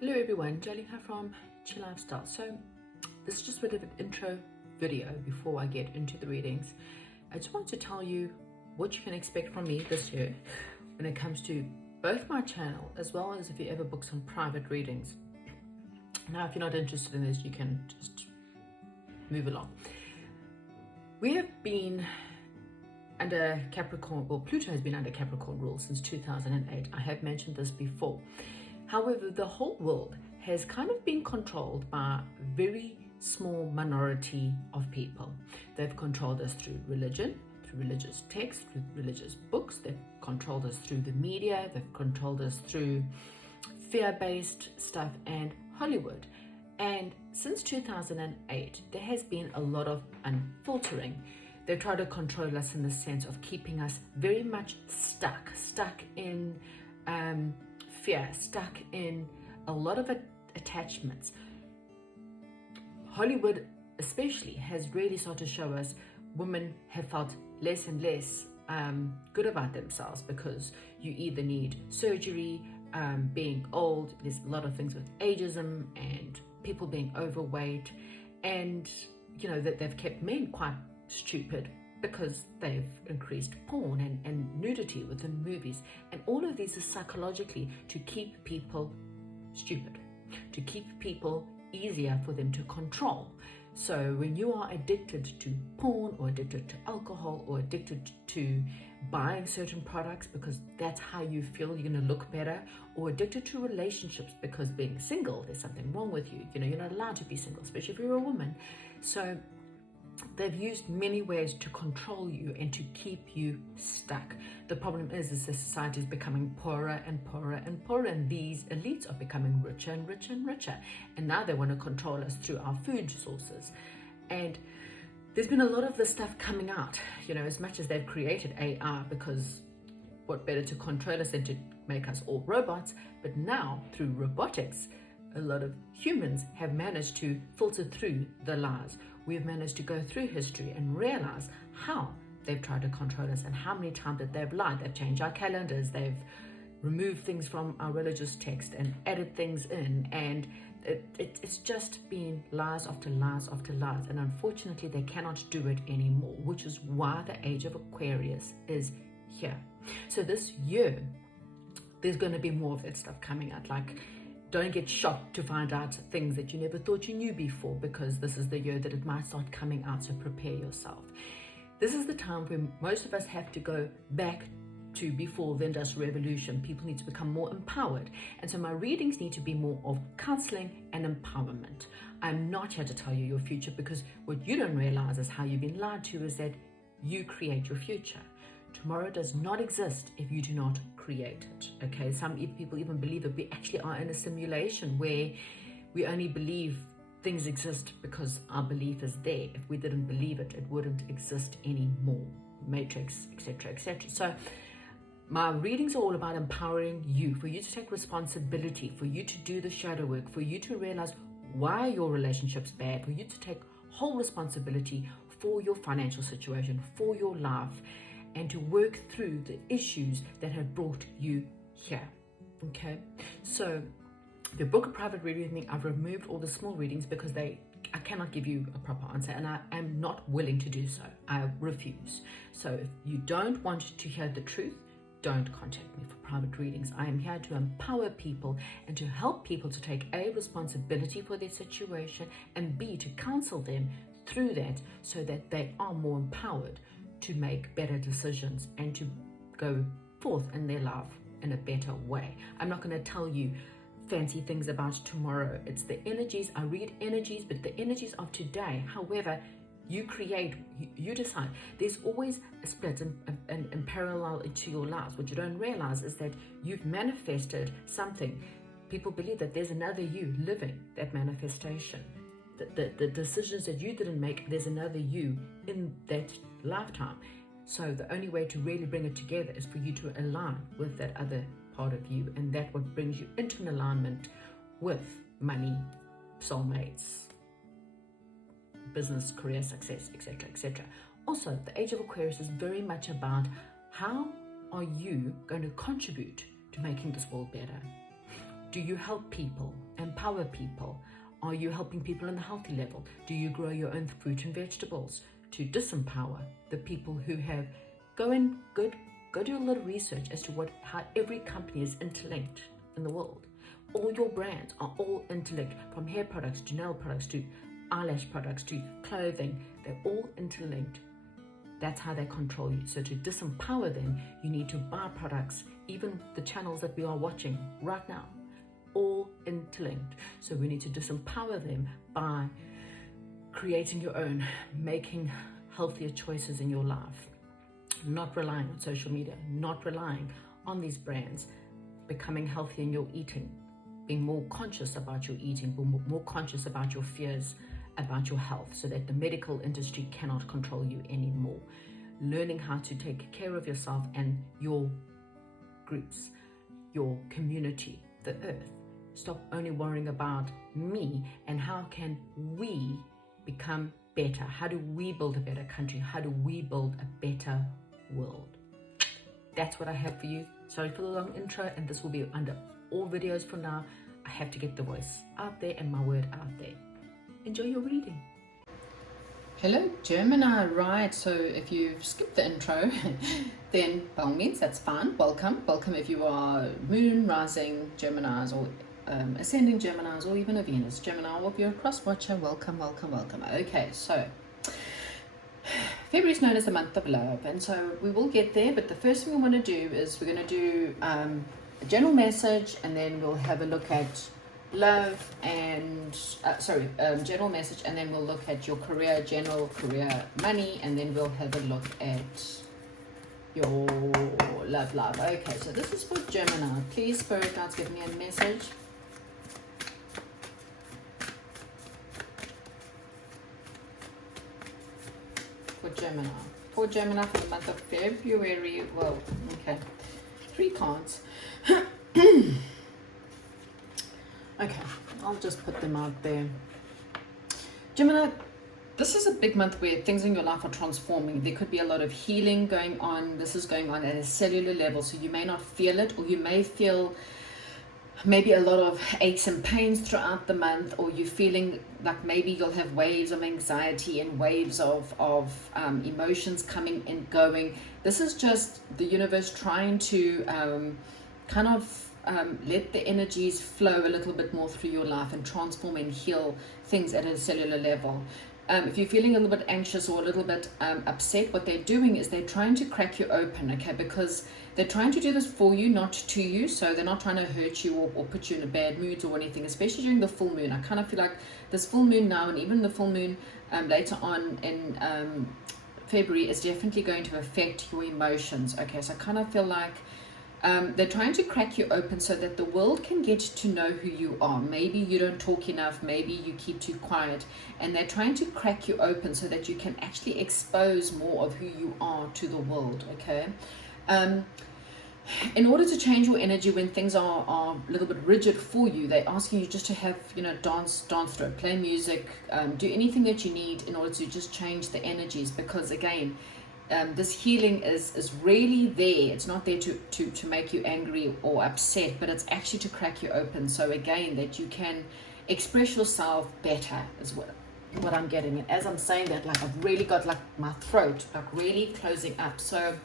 Hello everyone, Jolene Ann from Chilifestyle. So this is just a bit of an intro video before I get into the readings. I just want to tell you what you can expect from me this year when it comes to both my channel as well as if you ever book some private readings. Now if you're not interested in this, you can just move along. We have been under Capricorn, well, Pluto has been under Capricorn rule since 2008. I have mentioned this before. However, the whole world has kind of been controlled by a very small minority of people. They've controlled us through religion, through religious texts, through religious books. They've controlled us through the media. They've controlled us through fear-based stuff and Hollywood. And since 2008, there has been a lot of unfiltering. They try to control us in the sense of keeping us very much stuck in fear, stuck in a lot of attachments. Hollywood especially has really started to show us women have felt less and less good about themselves because you either need surgery, being old, there's a lot of things with ageism and people being overweight, and you know that they've kept men quite stupid because they've increased porn and nudity within movies. And all of these is psychologically to keep people stupid, to keep people easier for them to control. So when you are addicted to porn or addicted to alcohol or addicted to buying certain products because that's how you feel you're going to look better, or addicted to relationships because being single, there's something wrong with you. You know, you're not allowed to be single, especially if you're a woman. So they've used many ways to control you and to keep you stuck. The problem is the society is becoming poorer and poorer and poorer, and these elites are becoming richer and richer and richer. And now they want to control us through our food sources. And there's been a lot of this stuff coming out, you know, as much as they've created AI, because what better to control us than to make us all robots. But now through robotics, a lot of humans have managed to filter through the lies. We've managed to go through history and realize how they've tried to control us and how many times that they've lied. They've changed our calendars, they've removed things from our religious text and added things in, and it's just been lies after lies after lies. And unfortunately, they cannot do it anymore, which is why the age of Aquarius is here. So this year, there's going to be more of that stuff coming out. Like, don't get shocked to find out things that you never thought you knew before, because this is the year that it might start coming out, so prepare yourself. This is the time when most of us have to go back to before the Industrial Revolution. People need to become more empowered. And so my readings need to be more of counseling and empowerment. I'm not here to tell you your future, because what you don't realize is how you've been lied to is that you create your future. Tomorrow does not exist if you do not create it, okay? Some people even believe that we actually are in a simulation where we only believe things exist because our belief is there. If we didn't believe it, it wouldn't exist anymore. Matrix, etc., etc. So my readings are all about empowering you, for you to take responsibility, for you to do the shadow work, for you to realize why your relationship's bad, for you to take whole responsibility for your financial situation, for your life, and to work through the issues that have brought you here, okay? So if you book a private reading with me, I've removed all the small readings because I cannot give you a proper answer, and I am not willing to do so. I refuse. So if you don't want to hear the truth, don't contact me for private readings. I am here to empower people and to help people to take A, responsibility for their situation, and B, to counsel them through that so that they are more empowered to make better decisions and to go forth in their life in a better way. I'm not going to tell you fancy things about tomorrow. It's the energies. I read energies, but the energies of today. However, you create, you decide. There's always a split and parallel to your lives. What you don't realize is that you've manifested something. People believe that there's another you living that manifestation. The decisions that you didn't make, there's another you in that lifetime. So the only way to really bring it together is for you to align with that other part of you, and that what brings you into an alignment with money, soulmates, business, career success, etc., etc. Also, the age of Aquarius is very much about how are you going to contribute to making this world better. Do you help people, empower people? Are you helping people on the healthy level? Do you grow your own fruit and vegetables to disempower the people who have? Go do a little research as to how every company is interlinked in the world. All your brands are all interlinked, from hair products to nail products to eyelash products to clothing. They're all interlinked. That's how they control you. So to disempower them, you need to buy products, even the channels that we are watching right now, all interlinked. So we need to disempower them by creating your own, making healthier choices in your life, not relying on social media, not relying on these brands, becoming healthy in your eating, being more conscious about your eating, more conscious about your fears about your health, so that the medical industry cannot control you anymore. Learning how to take care of yourself and your groups, your community, the earth. Stop only worrying about me and how can we become better? How do we build a better country? How do we build a better world? That's what I have for you. Sorry for the long intro, and this will be under all videos for now. I have to get the voice out there and my word out there. Enjoy your reading. Hello Gemini, right, so if you've skipped the intro, then by all means, that's fine. Welcome if you are moon, rising Geminis, or ascending Geminis, or even a Venus Gemini, or if you're a cross watcher, welcome. Okay, so February is known as the month of love, and so we will get there, but the first thing we want to do is we're going to do a general message, and then we'll have a look at love and general message, and then we'll look at your career, general career, money, and then we'll have a look at your love life. Okay, so this is for Gemini. Please, Spirit Guides, give me a message. For Gemini for the month of February. Well, okay, 3 cards. Okay, I'll just put them out there. Gemini, this is a big month where things in your life are transforming. There could be a lot of healing going on. This is going on at a cellular level, so you may not feel it, or you may feel maybe a lot of aches and pains throughout the month, or you're feeling like maybe you'll have waves of anxiety and waves of emotions coming and going. This is just the universe trying to kind of let the energies flow a little bit more through your life and transform and heal things at a cellular level. If you're feeling a little bit anxious or a little bit upset, what they're doing is they're trying to crack you open, okay? Because they're trying to do this for you, not to you. So they're not trying to hurt you or put you in a bad mood or anything, especially during the full moon. I kind of feel like this full moon now, and even the full moon later on in February, is definitely going to affect your emotions, okay? So I kind of feel like they're trying to crack you open so that the world can get to know who you are. Maybe you don't talk enough, maybe you keep too quiet, and they're trying to crack you open so that you can actually expose more of who you are to the world, okay? In order to change your energy when things are a little bit rigid for you, they're asking you just to have, dance through it, play music, do anything that you need in order to just change the energies, because again, this healing is really there. It's not there to make you angry or upset, but it's actually to crack you open. So again, that you can express yourself better is what I'm getting. And as I'm saying that, like I've really got like my throat like really closing up. So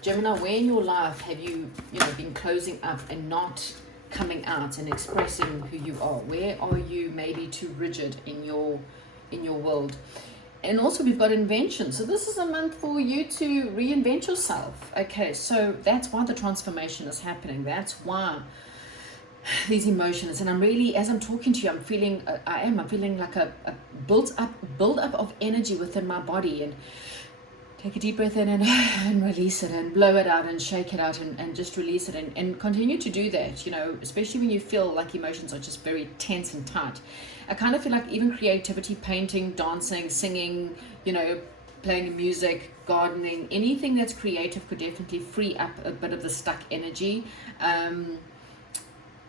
Gemini, where in your life have you been closing up and not coming out and expressing who you are? Where are you maybe too rigid in your world? And also we've got invention. So this is a month for you to reinvent yourself. Okay, so that's why the transformation is happening. That's why these emotions. And I'm really, as I'm talking to you, I'm feeling like a build up of energy within my body. And take a deep breath in and release it, and blow it out and shake it out, and just release it, and continue to do that, especially when you feel like emotions are just very tense and tight. I kind of feel like even creativity, painting, dancing, singing, playing music, gardening, anything that's creative could definitely free up a bit of the stuck energy.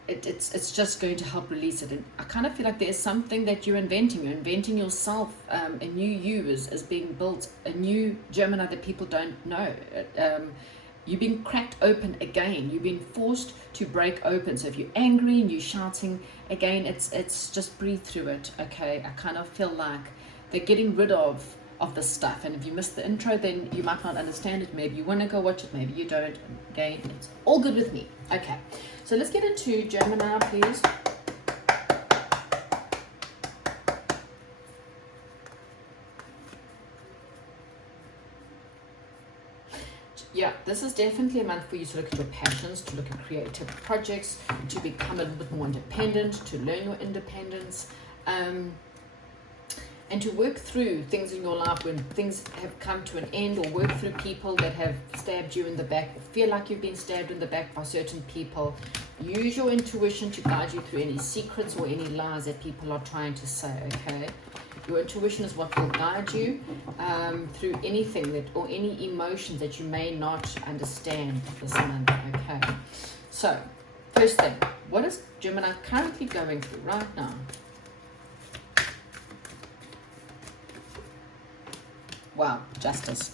It's just going to help release it. And I kind of feel like there's something that you're inventing yourself, a new you is being built, a new Gemini that people don't know. You've been cracked open again. You've been forced to break open. So if you're angry and you're shouting, again, it's just breathe through it, okay? I kind of feel like they're getting rid of the stuff. And if you missed the intro, then you might not understand it. Maybe you want to go watch it, maybe you don't. Again, it's all good with me. Okay, so let's get into Gemini, please. Yeah, this is definitely a month for you to look at your passions, to look at creative projects, to become a little bit more independent, to learn your independence, and to work through things in your life when things have come to an end, or work through people that have stabbed you in the back, or feel like you've been stabbed in the back by certain people. Use your intuition to guide you through any secrets or any lies that people are trying to say, okay? Your intuition is what will guide you through anything that, or any emotions that you may not understand this month, okay? So, first thing, what is Gemini currently going through right now? Wow, justice.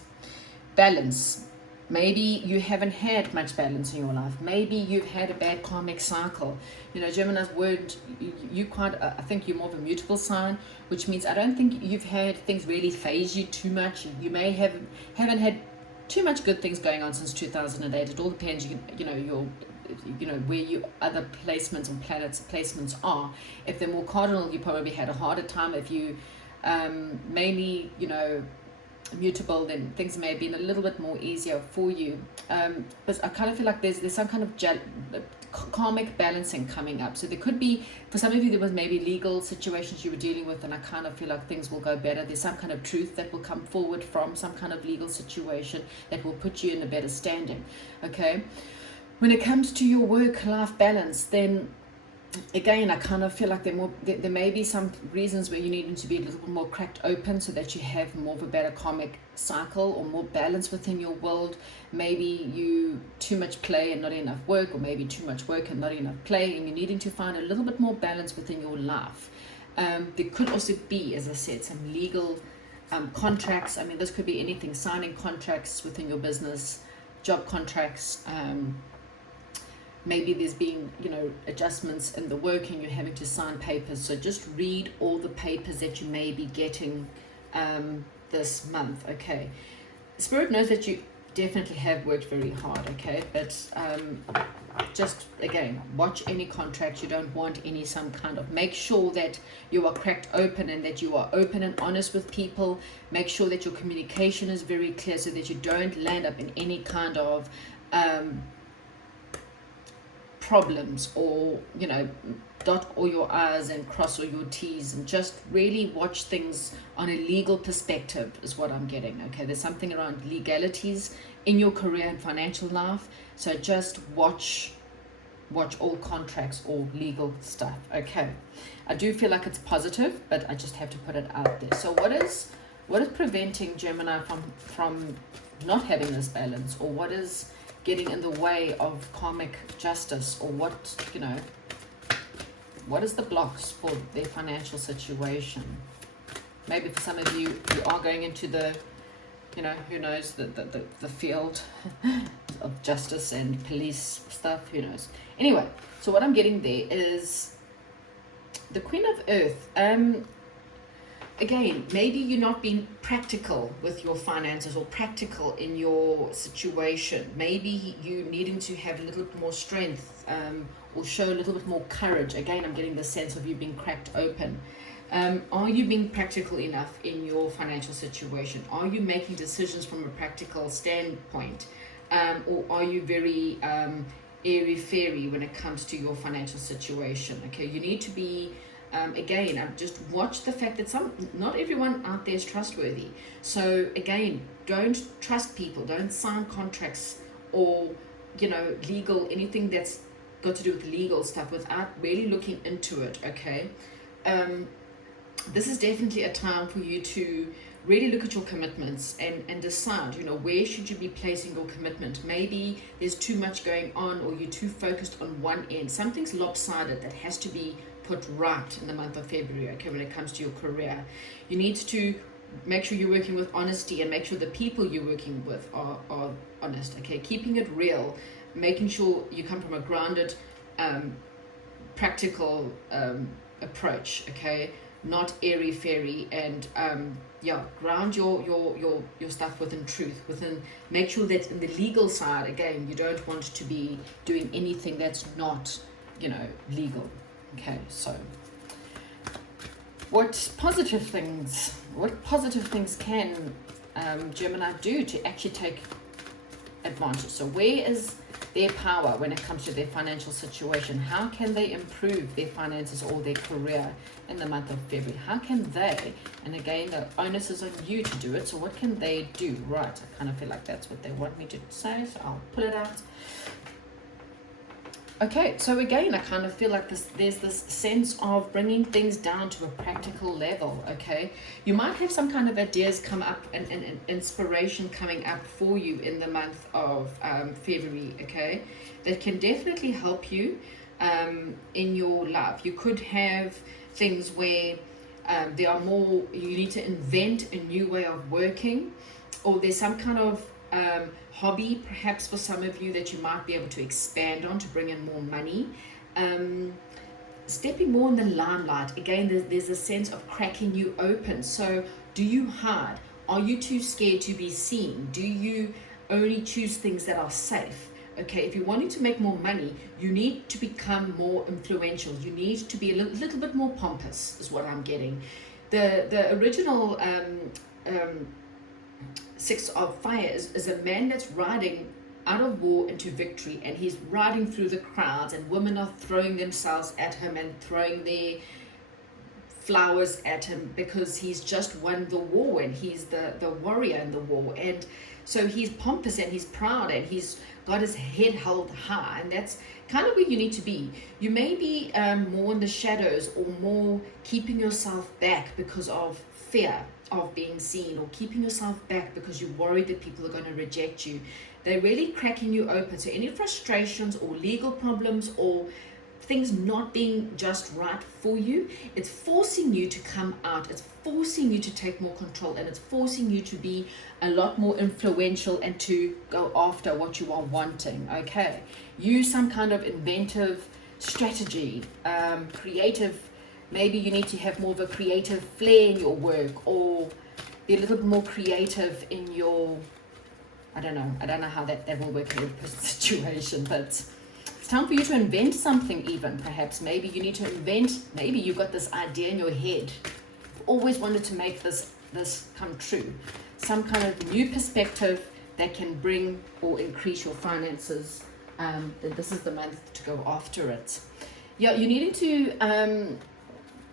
Balance. Maybe you haven't had much balance in your life. Maybe you've had a bad karmic cycle. You know, Gemini's word, you quite, I think you're more of a mutable sign, which means I don't think you've had things really phase you too much. You may haven't had too much good things going on since 2008. It all depends, you know, where you other placements and planets placements are. If they're more cardinal, you probably had a harder time. If you mainly, you know, mutable, then things may have been a little bit more easier for you, but I kind of feel like there's some kind of karmic balancing coming up. So there could be, for some of you, there was maybe legal situations you were dealing with, and I kind of feel like things will go better. There's some kind of truth that will come forward from some kind of legal situation that will put you in a better standing, okay? When it comes to your work-life balance, then again, I kind of feel like there may be some reasons where you need to be a little bit more cracked open so that you have more of a better karmic cycle or more balance within your world. Maybe you too much play and not enough work, or maybe too much work and not enough play, and you're needing to find a little bit more balance within your life. There could also be, as I said, some legal contracts. I mean, this could be anything, signing contracts within your business, job contracts, maybe there's been, you know, adjustments in the work and you're having to sign papers. So just read all the papers that you may be getting this month, okay? Spirit knows that you definitely have worked very hard, okay? But just, again, watch any contracts. You don't want any some kind of, make sure that you are cracked open and that you are open and honest with people. Make sure that your communication is very clear so that you don't land up in any kind of problems, or, you know, dot all your I's and cross all your T's, and just really watch things on a legal perspective is what I'm getting, okay? There's something around legalities in your career and financial life, so just watch all contracts or legal stuff, okay? I do feel like it's positive, but I just have to put it out there. So what is preventing Gemini from not having this balance, or what is getting in the way of karmic justice, or what, you know, what is the blocks for their financial situation? Maybe for some of you, you are going into the, you know, who knows, the field of justice and police stuff, who knows. Anyway, so what I'm getting there is the Queen of Earth. Again, maybe you're not being practical with your finances or practical in your situation. Maybe you needing to have a little bit more strength, or show a little bit more courage. Again, I'm getting the sense of you being cracked open. Are you being practical enough in your financial situation? Are you making decisions from a practical standpoint? Or are you very airy-fairy when it comes to your financial situation? Okay, you need to be, again, just watch the fact that not everyone out there is trustworthy. So again, don't trust people. Don't sign contracts or, you know, legal, anything that's got to do with legal stuff without really looking into it, okay? This is definitely a time for you to really look at your commitments and decide, you know, where should you be placing your commitment. Maybe there's too much going on, or you're too focused on one end. Something's lopsided that has to be put right in the month of February, okay, when it comes to your career. You need to make sure you're working with honesty, and make sure the people you're working with are honest, okay? Keeping it real, making sure you come from a grounded, practical approach, okay? Not airy-fairy, and ground your stuff within truth, make sure that in the legal side, again, you don't want to be doing anything that's not, legal, okay? So what positive things can Gemini do to actually take advantage? So where is their power when it comes to their financial situation? How can they improve their finances or their career in the month of February? How can they, and again, the onus is on you to do it, so what can they do? Right, I kind of feel like that's what they want me to say, so I'll pull it out. Okay, so again, I kind of feel like there's this sense of bringing things down to a practical level, okay? You might have some kind of ideas come up and inspiration coming up for you in the month of February, okay? That can definitely help you in your life. You could have things where there are more, you need to invent a new way of working, or there's some kind of hobby perhaps for some of you that you might be able to expand on to bring in more money, stepping more in the limelight. Again, there's a sense of cracking you open. So do you hide? Are you too scared to be seen? Do you only choose things that are safe? Okay, if you're wanting to make more money, you need to become more influential. You need to be a little bit more pompous, is what I'm getting. The original Six of Fire is a man that's riding out of war into victory, and he's riding through the crowds, and women are throwing themselves at him and throwing their flowers at him because he's just won the war, and he's the warrior in the war. And so he's pompous and he's proud and he's got his head held high, and that's kind of where you need to be. You may be more in the shadows, or more keeping yourself back because of fear of being seen, or keeping yourself back because you're worried that people are going to reject you. They're really cracking you open. So any frustrations or legal problems or things not being just right for you, it's forcing you to come out, it's forcing you to take more control, and it's forcing you to be a lot more influential and to go after what you are wanting, okay? Use some kind of inventive strategy, creative. Maybe you need to have more of a creative flair in your work, or be a little bit more creative in your, I don't know how that will work in a situation, but it's time for you to invent something even, perhaps. Maybe you need to invent, maybe you've got this idea in your head. You've always wanted to make this come true. Some kind of new perspective that can bring or increase your finances. Then this is the month to go after it. Yeah, you needing to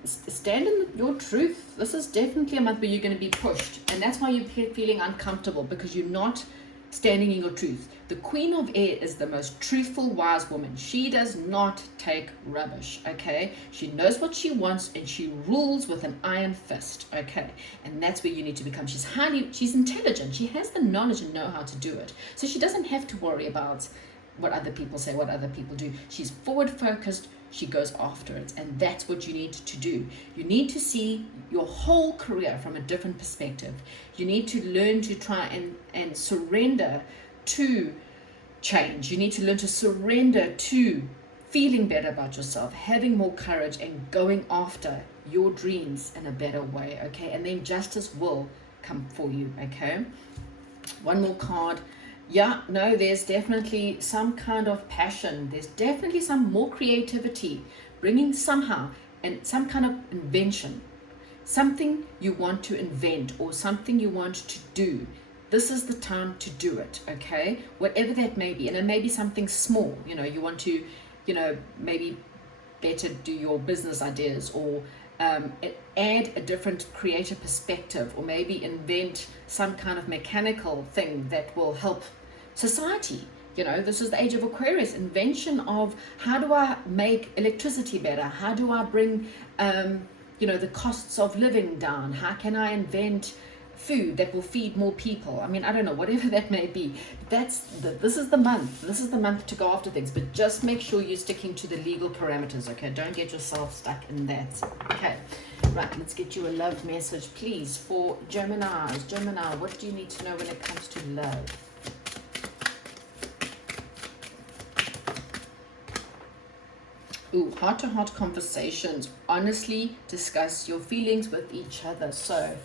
stand in your truth. This is definitely a month where you're going to be pushed, and that's why you're feeling uncomfortable, because you're not standing in your truth. The Queen of Air is the most truthful, wise woman. She does not take rubbish, okay? She knows what she wants, and she rules with an iron fist, okay? And that's where you need to become. She's intelligent. She has the knowledge and know how to do it. So she doesn't have to worry about what other people say, what other people do. She's forward focused. She goes after it, and that's what you need to do. You need to see your whole career from a different perspective. You need to learn to try and surrender to change. You need to learn to surrender to feeling better about yourself, having more courage, and going after your dreams in a better way, okay? And then justice will come for you, okay? One more card. Yeah, no, there's definitely some kind of passion. There's definitely some more creativity, bringing somehow and some kind of invention, something you want to invent or something you want to do. This is the time to do it, okay? Whatever that may be. And it may be something small, you want to, maybe better do your business ideas, or add a different creative perspective, or maybe invent some kind of mechanical thing that will help society. This is the age of Aquarius, invention of how do I make electricity better? How do I bring, the costs of living down? How can I invent food that will feed more people? I mean, I don't know, whatever that may be. This is the month. This is the month to go after things, but just make sure you're sticking to the legal parameters, okay? Don't get yourself stuck in that, okay? Right, let's get you a love message, please, for Geminis. Gemini, what do you need to know when it comes to love? Ooh, heart-to-heart conversations. Honestly, discuss your feelings with each other. So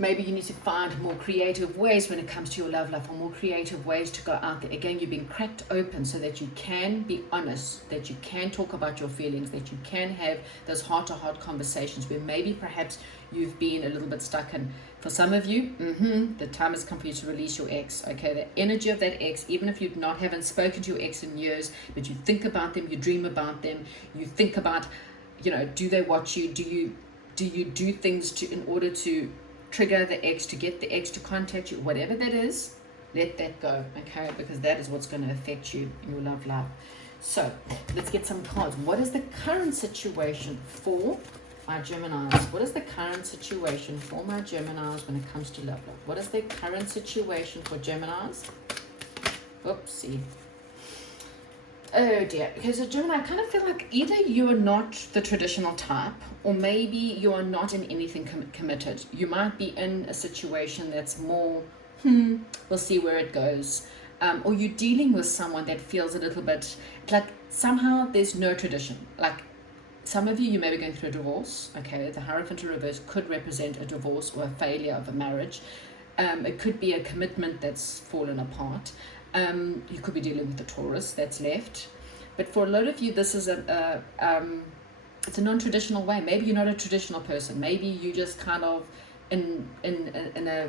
maybe you need to find more creative ways when it comes to your love life, or more creative ways to go out there. Again, you're being cracked open so that you can be honest, that you can talk about your feelings, that you can have those heart-to-heart conversations where maybe perhaps you've been a little bit stuck. And for some of you, the time has come for you to release your ex. Okay, the energy of that ex, even if you haven't spoken to your ex in years, but you think about them, you dream about them, you think about, do they watch you? Do you do things in order to trigger the ex, to get the ex to contact you? Whatever that is, let that go, okay? Because that is what's going to affect you in your love life. So let's get some cards. What is the current situation for my Geminis? What is the current situation for my Geminis when it comes to love life? What is the current situation for Geminis? Oopsie. Oh dear. Okay, so Gemini, I kind of feel like either you are not the traditional type, or maybe you are not in anything committed. You might be in a situation that's more, we'll see where it goes. Or you're dealing with someone that feels a little bit like somehow there's no tradition. Like some of you may be going through a divorce. Okay, the Hierophant in reverse could represent a divorce or a failure of a marriage. It could be a commitment that's fallen apart. You could be dealing with the Taurus that's left, but for a lot of you, this is it's a non-traditional way. Maybe you're not a traditional person. Maybe you just kind of in a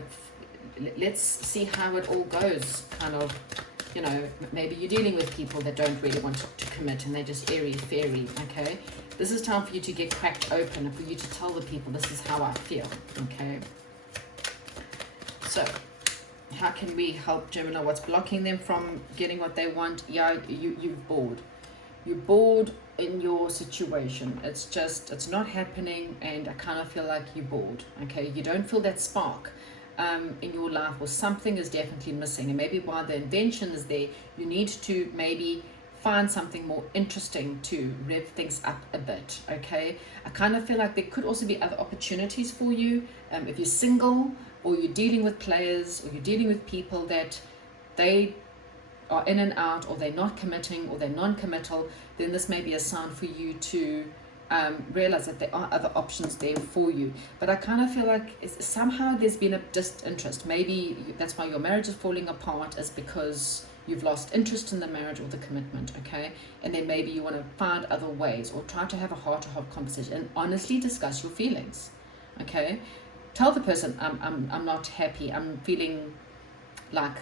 let's see how it all goes kind of. Maybe you're dealing with people that don't really want to commit, and they're just airy-fairy. Okay, this is time for you to get cracked open, and for you to tell the people, this is how I feel. Okay, so how can we help Gemini? What's blocking them from getting what they want? Yeah, you're bored. You're bored in your situation. It's not happening, and I kind of feel like you're bored. Okay, you don't feel that spark in your life, or something is definitely missing. And maybe while the invention is there, you need to maybe find something more interesting to rev things up a bit. Okay, I kind of feel like there could also be other opportunities for you if you're single, or you're dealing with players, or you're dealing with people that they are in and out, or they're not committing, or they're non-committal. Then this may be a sign for you to realize that there are other options there for you. But I kind of feel like somehow there's been a disinterest. Maybe that's why your marriage is falling apart, is because you've lost interest in the marriage or the commitment. Okay, and then maybe you want to find other ways, or try to have a heart-to-heart conversation and honestly discuss your feelings. Okay, tell the person, I'm not happy. I'm feeling like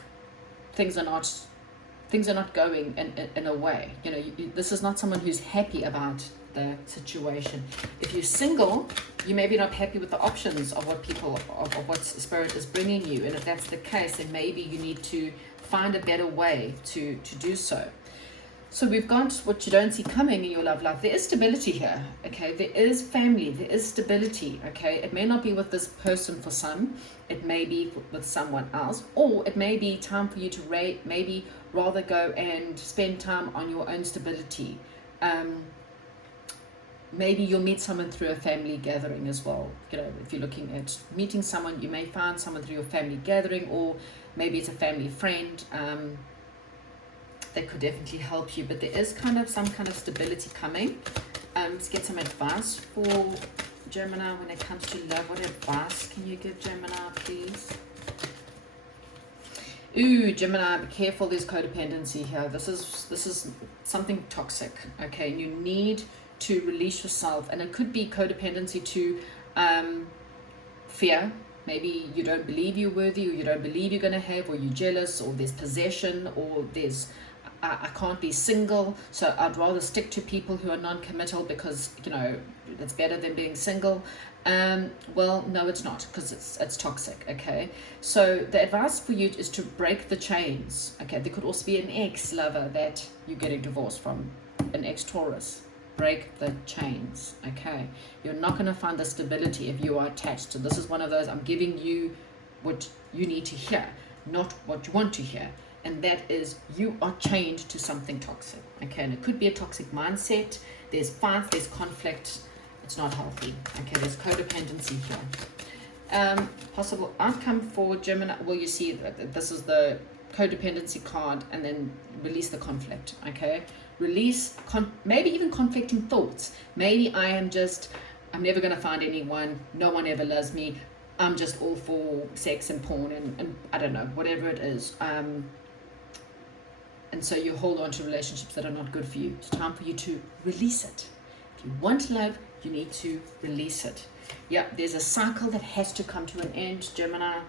things are not going in a way. This is not someone who's happy about the situation. If you're single, you may be not happy with the options of what spirit is bringing you, and if that's the case, then maybe you need to find a better way to do so. So we've got what you don't see coming in your love life. There is stability here. Okay, there is family, there is stability. Okay, it may not be with this person for some, it may be with someone else, or it may be time for you to maybe rather go and spend time on your own stability. Maybe you'll meet someone through a family gathering as well. If you're looking at meeting someone, you may find someone through your family gathering, or maybe it's a family friend that could definitely help you. But there is some kind of stability coming. Let's get some advice for Gemini when it comes to love. What advice can you give Gemini, please? Ooh, Gemini, be careful. There's codependency here. This is something toxic. Okay, you need to release yourself, and it could be codependency to fear. Maybe you don't believe you're worthy, or you don't believe you're going to have, or you're jealous, or there's possession, or there's I can't be single, so I'd rather stick to people who are non-committal because it's better than being single. Well, no, it's not, because it's toxic. Okay, so the advice for you is to break the chains. Okay, there could also be an ex-lover that you're getting divorced from, an ex-Taurus. Break the chains. Okay, you're not going to find the stability if you are attached. So this is one of those, I'm giving you what you need to hear, not what you want to hear, and that is you are chained to something toxic. Okay, and it could be a toxic mindset. There's fights, there's conflict, It's not healthy. Okay, there's codependency here. Possible outcome for Gemini. Well, you see, this is the codependency card, and then release the conflict. Okay, release maybe even conflicting thoughts. Maybe I'm never going to find anyone. No one ever loves me. I'm just all for sex and porn and I don't know, whatever it is. And so you hold on to relationships that are not good for you. It's time for you to release it. If you want love, you need to release it. Yeah, there's a cycle that has to come to an end, Gemini.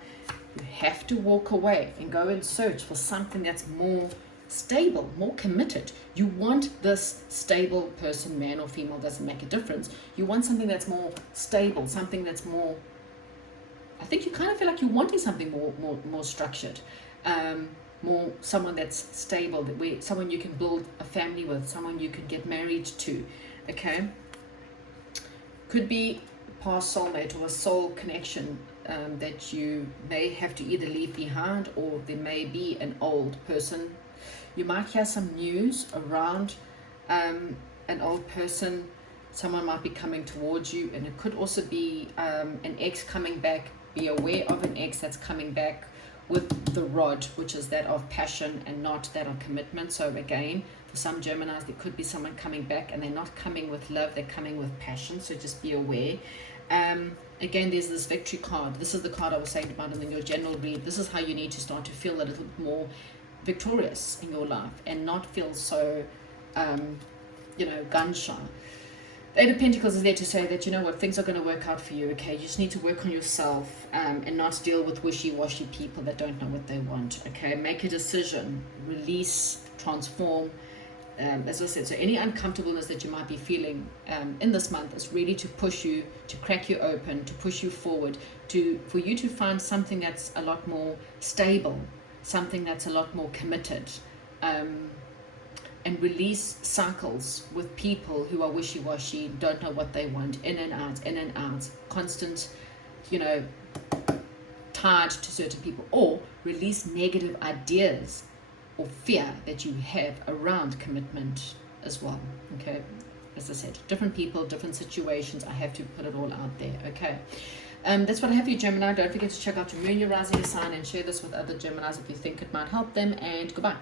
You have to walk away and go and search for something that's more stable, more committed. You want this stable person, man or female, doesn't make a difference. You want something that's more stable, something that's more, I think you kind of feel like you're wanting something more structured. More someone that's stable, someone you can build a family with, someone you can get married to. Okay, could be past soulmate or a soul connection that you may have to either leave behind, or there may be an old person. You might hear some news around an old person. Someone might be coming towards you, and it could also be an ex coming back. Be aware of an ex that's coming back with the rod, which is that of passion and not that of commitment. So again, for some Geminis, there could be someone coming back and they're not coming with love, they're coming with passion. So just be aware. Again, there's this victory card. This is the card I was saying about in your general read. This is how you need to start to feel a little more victorious in your life and not feel so, gun shy. The Eight of Pentacles is there to say that, you know what, things are going to work out for you, okay? You just need to work on yourself and not deal with wishy-washy people that don't know what they want, okay? Make a decision, release, transform. As I said, so any uncomfortableness that you might be feeling in this month is really to push you, to crack you open, to push you forward, for you to find something that's a lot more stable, something that's a lot more committed, and release cycles with people who are wishy-washy, don't know what they want, in and out, constant, tied to certain people, or release negative ideas or fear that you have around commitment as well. Okay, as I said, different people, different situations. I have to put it all out there. Okay, that's what I have for you, Gemini. Don't forget to check out your moon, your rising, your sign, and share this with other Geminis if you think it might help them. And goodbye.